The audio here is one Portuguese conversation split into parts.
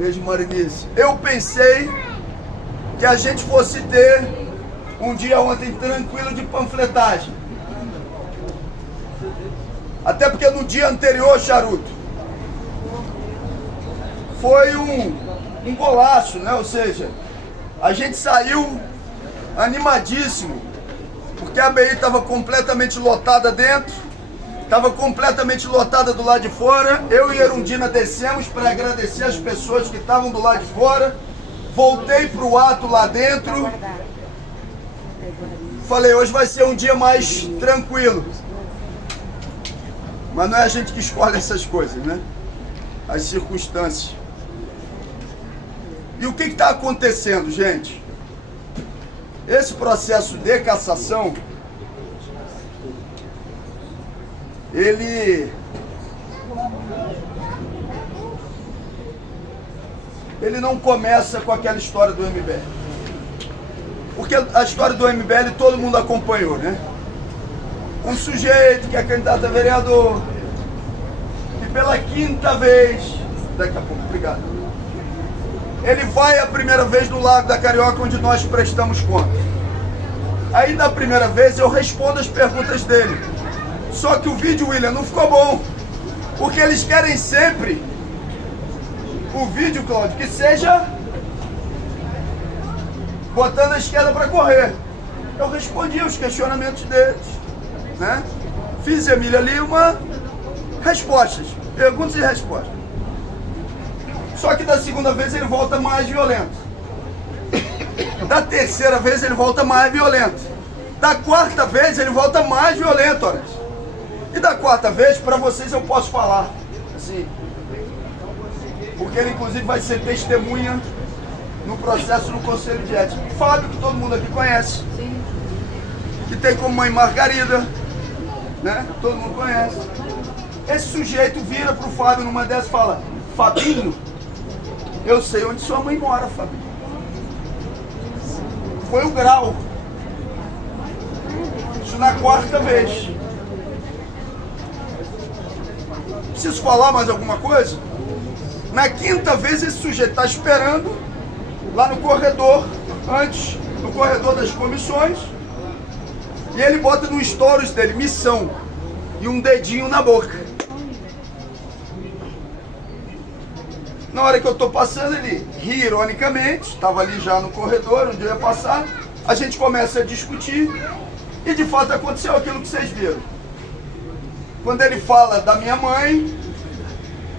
Beijo, Marinice. Eu pensei que a gente fosse ter um dia ontem tranquilo de panfletagem. Até porque no dia anterior, Charuto, foi um golaço, né? Ou seja, a gente saiu animadíssimo, porque a ABI estava completamente lotada dentro, estava completamente lotada do lado de fora. Eu e Erundina descemos para agradecer as pessoas que estavam do lado de fora. Voltei para o ato lá dentro. Falei, hoje vai ser um dia mais tranquilo. Mas não é a gente que escolhe essas coisas, né? As circunstâncias. E o que está acontecendo, gente? Esse processo de cassação, ele não começa com aquela história do MBL. Porque a história do MBL todo mundo acompanhou, né? Um sujeito que é candidato a vereador, e pela quinta vez, daqui a pouco, obrigado, ele vai a primeira vez no Lago da Carioca, onde nós prestamos conta. Aí da primeira vez eu respondo as perguntas dele. Só que o vídeo, William, não ficou bom. Porque eles querem sempre o vídeo, Cláudio, que seja botando a esquerda para correr. Eu respondi os questionamentos deles, né? Fiz, Emília, ali respostas, perguntas e respostas. Só que da segunda vez ele volta mais violento. Da terceira vez ele volta mais violento. Da quarta vez ele volta mais violento, olha. E da quarta vez, para vocês eu posso falar, assim, porque ele inclusive vai ser testemunha no processo no Conselho de Ética. Fábio, que todo mundo aqui conhece, que tem como mãe Margarida, né? Todo mundo conhece. Esse sujeito vira pro Fábio numa dessas e fala, Fabinho, eu sei onde sua mãe mora, Fabinho. Foi o grau. Isso na quarta vez. Preciso falar mais alguma coisa? Na quinta vez esse sujeito está esperando lá no corredor, antes, no corredor das comissões, e ele bota no stories dele, missão, e um dedinho na boca. Na hora que eu estou passando, ele ri ironicamente, estava ali já no corredor, onde eu ia passar, a gente começa a discutir, e de fato aconteceu aquilo que vocês viram. Quando ele fala da minha mãe,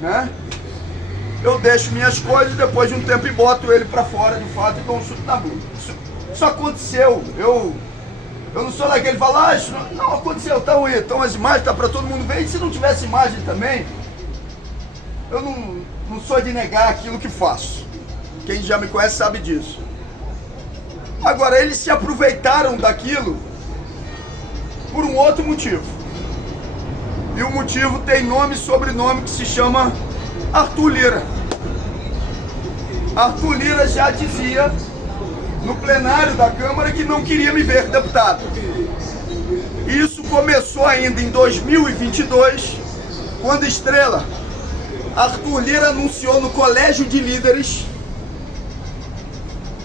né, eu deixo minhas coisas, depois de um tempo e boto ele para fora, de fato, e dou um chute na bunda. Isso aconteceu, eu não sou daquele que fala, ah, isso não aconteceu, então as imagens estão para todo mundo ver, e se não tivesse imagem também, eu não sou de negar aquilo que faço. Quem já me conhece sabe disso. Agora, eles se aproveitaram daquilo por um outro motivo. E o motivo tem nome e sobrenome, que se chama Arthur Lira. Arthur Lira já dizia no plenário da Câmara que não queria me ver deputado. Isso começou ainda em 2022, quando Estrela, Arthur Lira anunciou no Colégio de Líderes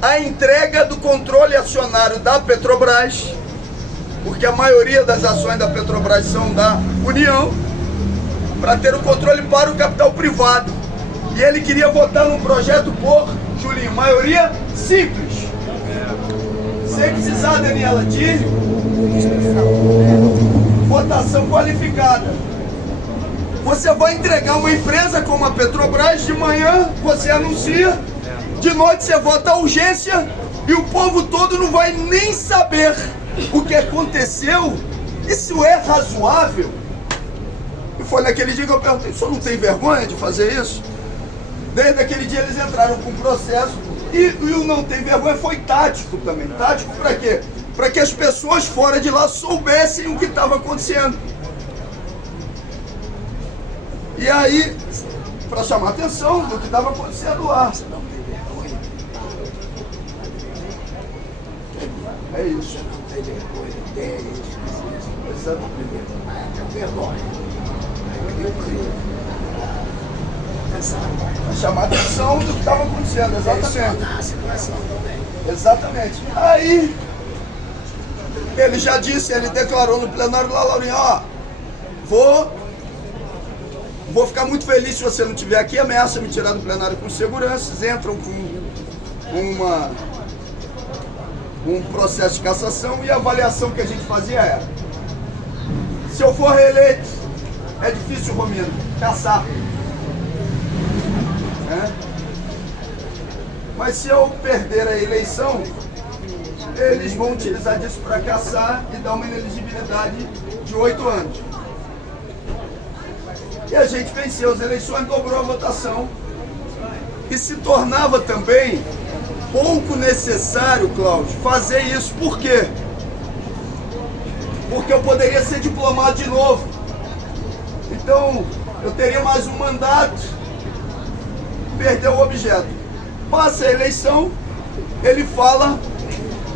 a entrega do controle acionário da Petrobras, porque a maioria das ações da Petrobras são da União, para ter o controle para o capital privado. E ele queria votar num projeto por, Julinho, maioria simples. Sem precisar, Daniela, de votação qualificada. Você vai entregar uma empresa como a Petrobras, de manhã você anuncia, de noite você vota a urgência e o povo todo não vai nem saber o que aconteceu. Isso é razoável? E foi naquele dia que eu perguntei, o senhor não tem vergonha de fazer isso? Desde aquele dia eles entraram com o processo e o não tem vergonha foi tático também. Tático para quê? Para que as pessoas fora de lá soubessem o que estava acontecendo. E aí, para chamar a atenção do que estava acontecendo lá. É isso. Para chamar a atenção do que estava acontecendo, exatamente. Exatamente. Aí, ele já disse, ele declarou no plenário lá, Laurinha, ó, vou ficar muito feliz se você não estiver aqui, ameaça me tirar do plenário com seguranças, entram com um processo de cassação e a avaliação que a gente fazia era: se eu for reeleito, é difícil, Romino, caçar. Mas se eu perder a eleição, eles vão utilizar disso para caçar e dar uma inelegibilidade de 8 anos. E a gente venceu as eleições, dobrou a votação. E se tornava também pouco necessário, Cláudio, fazer isso. Por quê? Porque eu poderia ser diplomado de novo. Então, eu teria mais um mandato, perdeu o objeto. Passa a eleição, ele fala,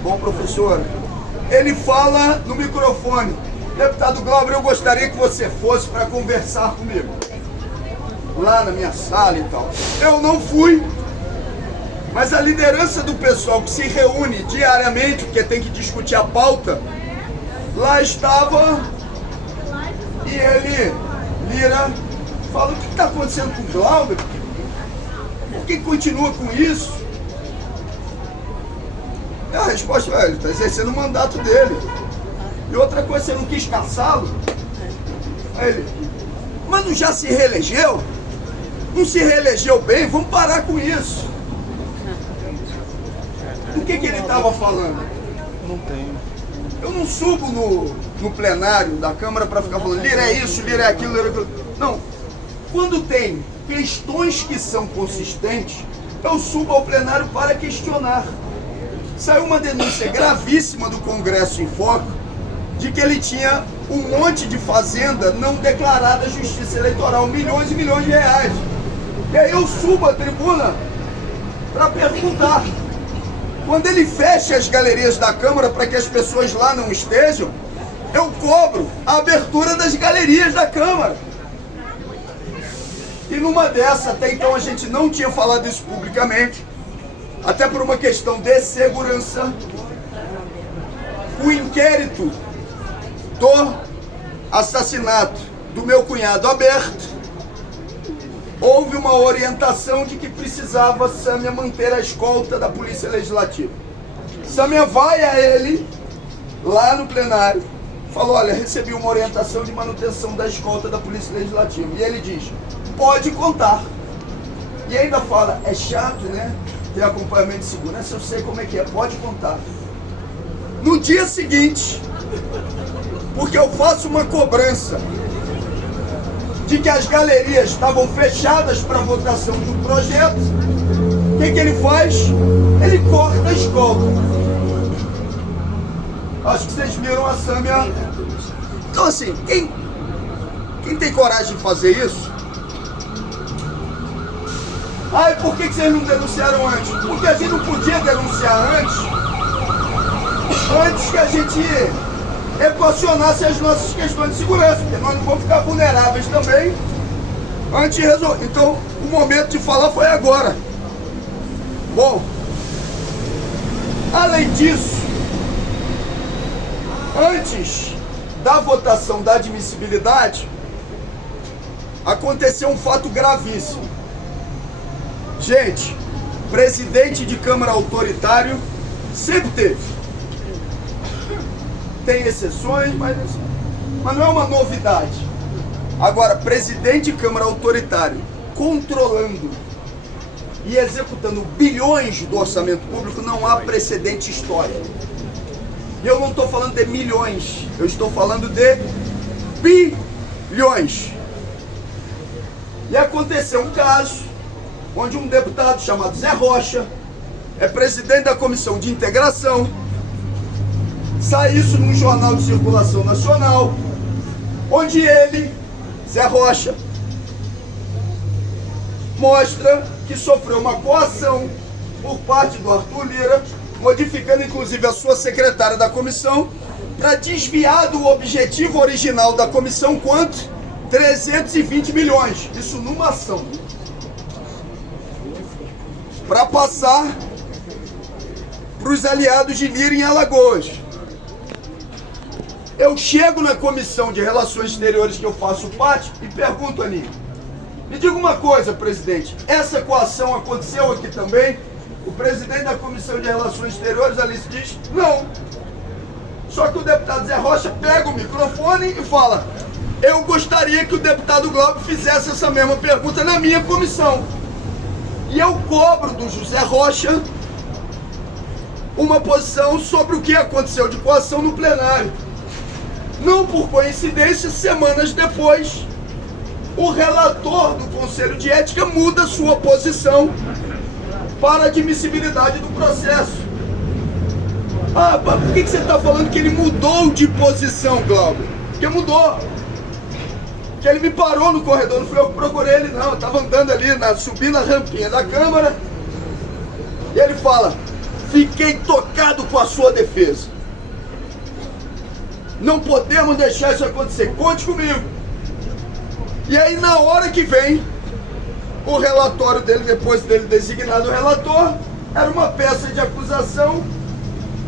bom professor, ele fala no microfone: deputado Glauber, eu gostaria que você fosse para conversar comigo, lá na minha sala e tal. Eu não fui, mas a liderança do pessoal que se reúne diariamente, porque tem que discutir a pauta, lá estava, e ele, Lira, fala: o que está acontecendo com o Glauber? Por que continua com isso? E a resposta é: ele está exercendo o mandato dele. E outra coisa, você não quis caçá-lo? Aí ele: mas não já se reelegeu? Não se reelegeu bem? Vamos parar com isso. O que ele estava falando? Não tenho. Eu não subo no plenário da Câmara para ficar falando: Lira é isso, Lira é aquilo, Lira é aquilo. Não. Quando tem questões que são consistentes, eu subo ao plenário para questionar. Saiu uma denúncia gravíssima do Congresso em Foco de que ele tinha um monte de fazenda não declarada à Justiça Eleitoral, milhões e milhões de reais. E aí eu subo à tribuna para perguntar. Quando ele fecha as galerias da Câmara para que as pessoas lá não estejam, eu cobro a abertura das galerias da Câmara. E numa dessas, até então a gente não tinha falado isso publicamente, até por uma questão de segurança, o inquérito do assassinato do meu cunhado aberto, houve uma orientação de que precisava Sâmia manter a escolta da Polícia Legislativa. Sâmia vai a ele, lá no plenário, falou: olha, recebi uma orientação de manutenção da escolta da Polícia Legislativa. E ele diz: pode contar. E ainda fala: é chato, né? Ter acompanhamento de segurança, eu sei como é que é, pode contar. No dia seguinte, porque eu faço uma cobrança de que as galerias estavam fechadas para votação de um projeto, o que ele faz? Ele corta a escolta. Acho que vocês viram a Sâmia. Então assim, quem tem coragem de fazer isso? Ai, por que vocês não denunciaram antes? Porque a gente não podia denunciar antes que a gente equacionasse as nossas questões de segurança, porque nós não vamos ficar vulneráveis também antes de resolver. Então, o momento de falar foi agora. Bom, além disso, antes da votação da admissibilidade, aconteceu um fato gravíssimo. Gente, presidente de Câmara autoritário sempre teve. Tem exceções, mas não é uma novidade. Agora, presidente de Câmara autoritário controlando e executando bilhões do orçamento público, não há precedente histórico. E eu não estou falando de milhões, eu estou falando de bilhões. E aconteceu um caso onde um deputado chamado Zé Rocha é presidente da Comissão de Integração. Sai isso num jornal de circulação nacional, onde ele, Zé Rocha, mostra que sofreu uma coação por parte do Arthur Lira, modificando inclusive a sua secretária da comissão, para desviar do objetivo original da comissão, quanto? 320 milhões. Isso numa ação. para passar para os aliados de Lira em Alagoas. Eu chego na Comissão de Relações Exteriores que eu faço parte e pergunto a Aninha, me diga uma coisa, presidente, essa coação aconteceu aqui também? O presidente da Comissão de Relações Exteriores, Alice, diz, não. Só que o deputado Zé Rocha pega o microfone e fala, eu gostaria que o deputado Glauber fizesse essa mesma pergunta na minha comissão. E eu cobro do José Rocha uma posição sobre o que aconteceu de coação no plenário. Não por coincidência, semanas depois, o relator do Conselho de Ética muda sua posição para a admissibilidade do processo. Ah, por que você está falando que ele mudou de posição, Glauber? Porque mudou. Que ele me parou no corredor, não fui eu que procurei ele não, eu estava andando ali, subindo a rampinha da Câmara, e ele fala, fiquei tocado com a sua defesa. Não podemos deixar isso acontecer, conte comigo. E aí na hora que vem o relatório dele, depois dele designado relator, era uma peça de acusação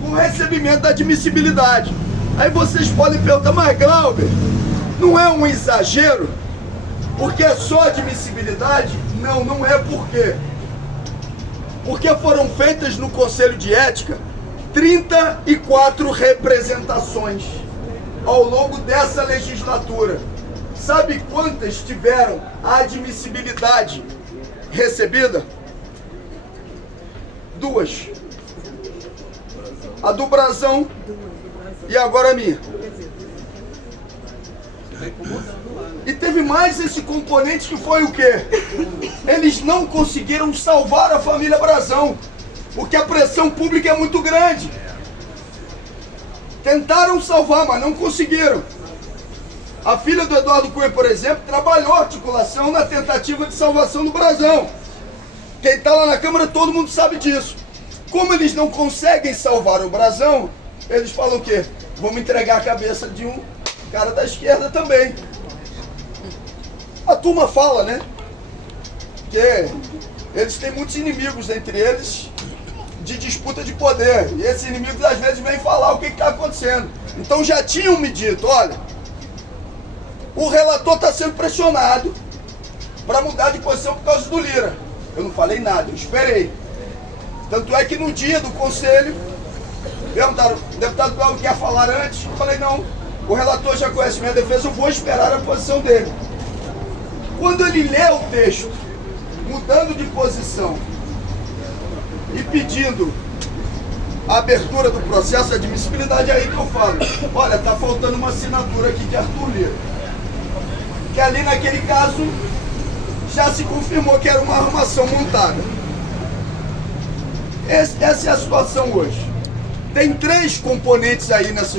com recebimento da admissibilidade. Aí vocês podem perguntar, mas Glauber, não é um exagero? Porque é só admissibilidade? Não, não é. Por quê? Porque foram feitas no Conselho de Ética 34 representações ao longo dessa legislatura. Sabe quantas tiveram a admissibilidade recebida? 2. A do Brazão e agora a minha. E teve mais esse componente que foi o quê? Eles não conseguiram salvar a família Brazão, porque a pressão pública é muito grande. Tentaram salvar, mas não conseguiram. A filha do Eduardo Cunha, por exemplo, trabalhou articulação na tentativa de salvação do Brazão. Quem está lá na Câmara, todo mundo sabe disso. Como eles não conseguem salvar o Brazão, eles falam o quê? Vamos entregar a cabeça de um cara da esquerda também. A turma fala, né? Que eles têm muitos inimigos entre eles de disputa de poder. E esses inimigos às vezes vêm falar o que está acontecendo. Então já tinham me dito, olha, o relator está sendo pressionado para mudar de posição por causa do Lira. Eu não falei nada, eu esperei. Tanto é que no dia do conselho, perguntaram, o deputado Glauber quer falar antes? Eu falei, não, o relator já conhece minha defesa, eu vou esperar a posição dele. Quando ele lê o texto, mudando de posição e pedindo a abertura do processo de admissibilidade, é aí que eu falo, olha, está faltando uma assinatura aqui de Arthur Lira. Que ali naquele caso já se confirmou que era uma armação montada. Essa é a situação hoje. Tem 3 componentes aí nessa